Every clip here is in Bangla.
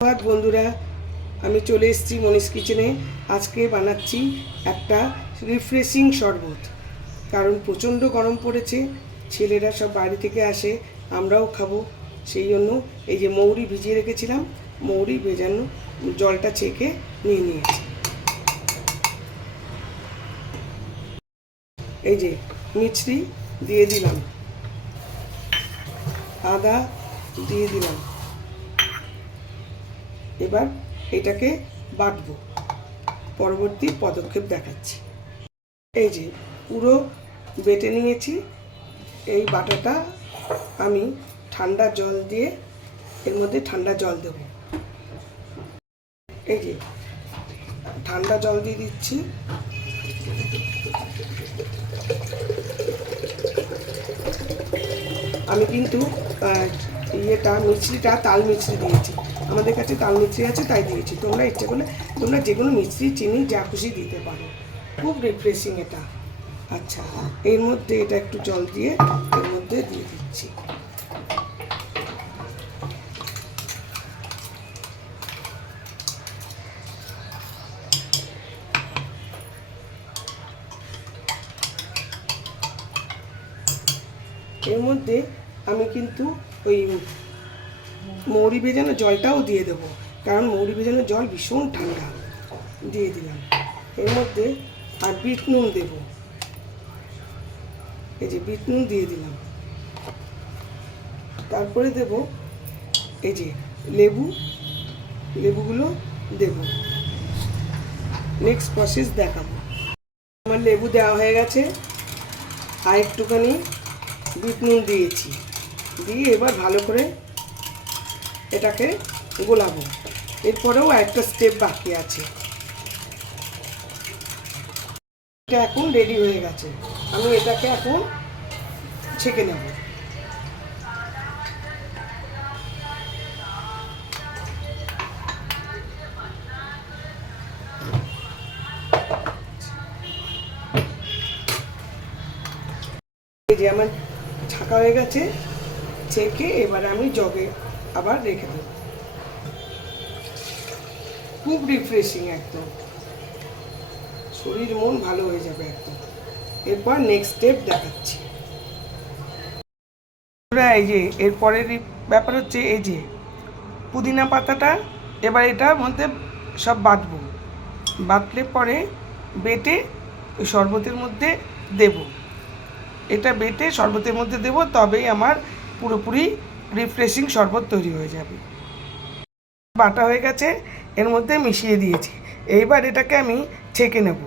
বন্ধুরা, আমি চলে এসেছি মনীষ কিচেনে। আজকে বানাচ্ছি একটা রিফ্রেশিং শরবত। কারণ প্রচণ্ড গরম পড়েছে, ছেলেরা সব বাড়ি থেকে আসে, আমরাও খাবো। সেই জন্য এই যে মৌরি ভিজিয়ে রেখেছিলাম, মৌরি ভেজানো জলটা ছেঁকে নিয়ে নিয়েছি। এই যে মিছরি দিয়ে দিলাম, আদা দিয়ে দিলাম। এবার এটাকে বাটবো, পরবর্তী পদক্ষেপ দেখাচ্ছি। এই যে পুরো বেটে নিয়েছি। এই বাটাটা আমি ঠান্ডা জল দিয়ে, এর মধ্যে ঠান্ডা জল দেব। এই যে ঠান্ডা জল দিয়ে দিচ্ছি। আমি কিন্তু মিছরিটা তাল মিছরি দিয়েছি, আমাদের কাছে তাল মিছরি আছে তাই দিয়েছি। তোমরা ইচ্ছে করলে তোমরা যে কোনো মিছরি, চিনি যা খুশি দিতে পারো। খুব রিফ্রেশিং এটা। আচ্ছা, এর মধ্যে এটা একটু জল দিয়ে এর মধ্যে দিয়ে দিচ্ছি। এর মধ্যে আমি কিন্তু ওই মৌরি ভেজানো জলটাও দিয়ে দেবো, কারণ মৌরি ভেজানো জল ভীষণ ঠান্ডা। দিয়ে দিলাম এর মধ্যে। আর বিট নুন দেবো। এই যে বিট নুন দিয়ে দিলাম। তারপরে দেব এই যে লেবুগুলো দেব। নেক্সট প্রসেস দেখাবো। আমার লেবু দেওয়া হয়ে গেছে, আর একটুখানি বিট নুন দিয়েছি। দিয়ে এবার ভালো করে এটাকে গোলাবো। এরপরেও একটা স্টেপ বাকি আছে। এটা এখন রেডি হয়ে গেছে। আমি এটাকে এখন ছেঁকে নেব। এই যে আমার ছাকা হয়ে গেছে, ছেঁকে এবার আমি জগে আবার রেখে দেব। খুব রিফ্রেশিং, একদম শরীর মন ভালো হয়ে যাবে একদম। এরপর নেক্সট স্টেপ দেখাচ্ছি। এই যে এরপরের ব্যাপার হচ্ছে এই যে পুদিনা পাতাটা এবার এটার মধ্যে সব বাটবো। বাটলে পরে বেটে ওই শরবতের মধ্যে দেব। এটা বেটে শরবতের মধ্যে দেব, তবেই আমার পুরোপুরি রিফ্রেশিং শরবত তৈরি হয়ে যাবে। বাটা হয়ে গেছে, এর মধ্যে মিশিয়ে দিয়েছি। এইবার এটাকে আমি ছেঁকে নেব।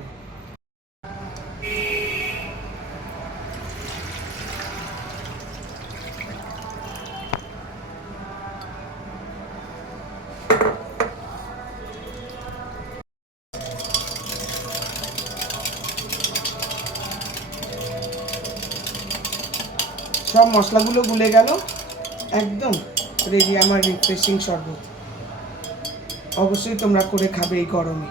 সব মশলাগুলো গুলে গেল, একদম রেডি আমার রিফ্রেশিং শরবত। অবশ্যই তোমরা করে খাবে এই গরমে।